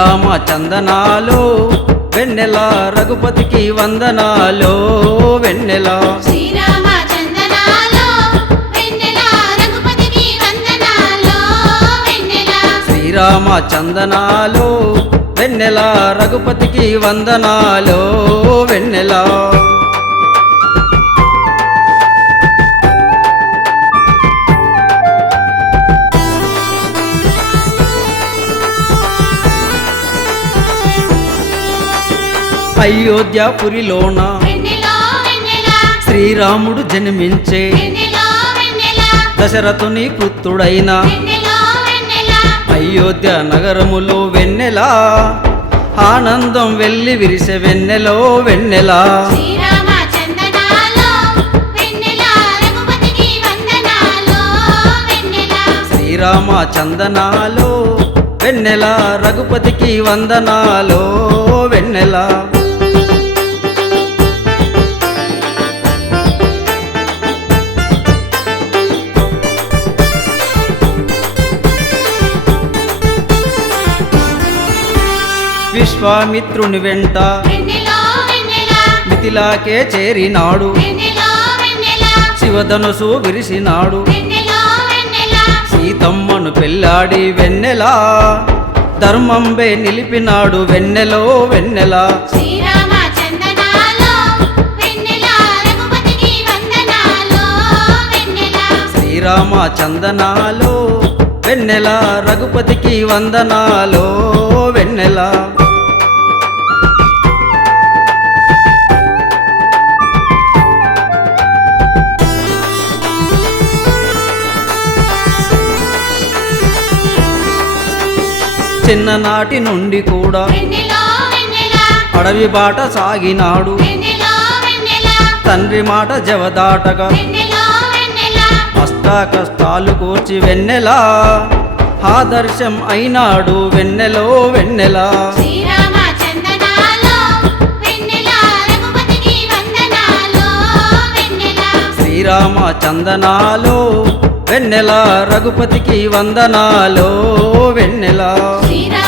శ్రీరామ చందనాలు వెన్నెల రఘుపతికి వందనాలు వెన్నెల శ్రీరామ చందనాలు వెన్నెల రఘుపతికి వందనాలు వెన్నెల శ్రీరామ చందనాలు వెన్నెల రఘుపతికి వందనాలు వెన్నెల అయోధ్యాపురిలోన వెన్నెల వెన్నెల శ్రీరాముడు జన్మించే వెన్నెల వెన్నెల దశరథుని పుత్రుడైన వెన్నెల వెన్నెల అయోధ్య నగరములో వెన్నెల ఆనందం వెల్లి విరిసె వెన్నెలో వెన్నెల శ్రీరామ చందనాలు వెన్నెల రఘుపతికి వందనాలు వెన్నెల శ్రీరామ చందనాలు వెన్నెల రఘుపతికి వందనాలు వెన్నెల విశ్వామిత్రుని వెంట వెన్నెల వెన్నెల మిథిలాకే చేరినాడు వెన్నెల వెన్నెల శివధనుసు విరిసినాడు వెన్నెల వెన్నెల సీతమ్మను పెళ్ళాడి వెన్నెల ధర్మంబే నిలిపినాడు వెన్నెలో వెన్నెల శ్రీరామ చందనాలు వెన్నెల రఘుపతికి వందనాలు వెన్నెల శ్రీరామ చందనాలు వెన్నెల రఘుపతికి వందనాలు వెన్నెల చిన్ననాటి నుండి కూడా వెన్నెల వెన్నెల అడవి బాట సాగినాడు వెన్నెల వెన్నెల తండ్రి మాట జవదాటగా వెన్నెల వెన్నెల అష్ట కష్టాలు కూర్చి వెన్నెల ఆదర్శం అయినాడు వెన్నెలో వెన్నెల శ్రీరామ చందనాలు వెన్నెల రఘుపతికి వందనాలు వెన్నెల శ్రీరామ చందనాలు వెన్నెల రఘుపతికి వందనాలు వెన్నెల శ్రీరామ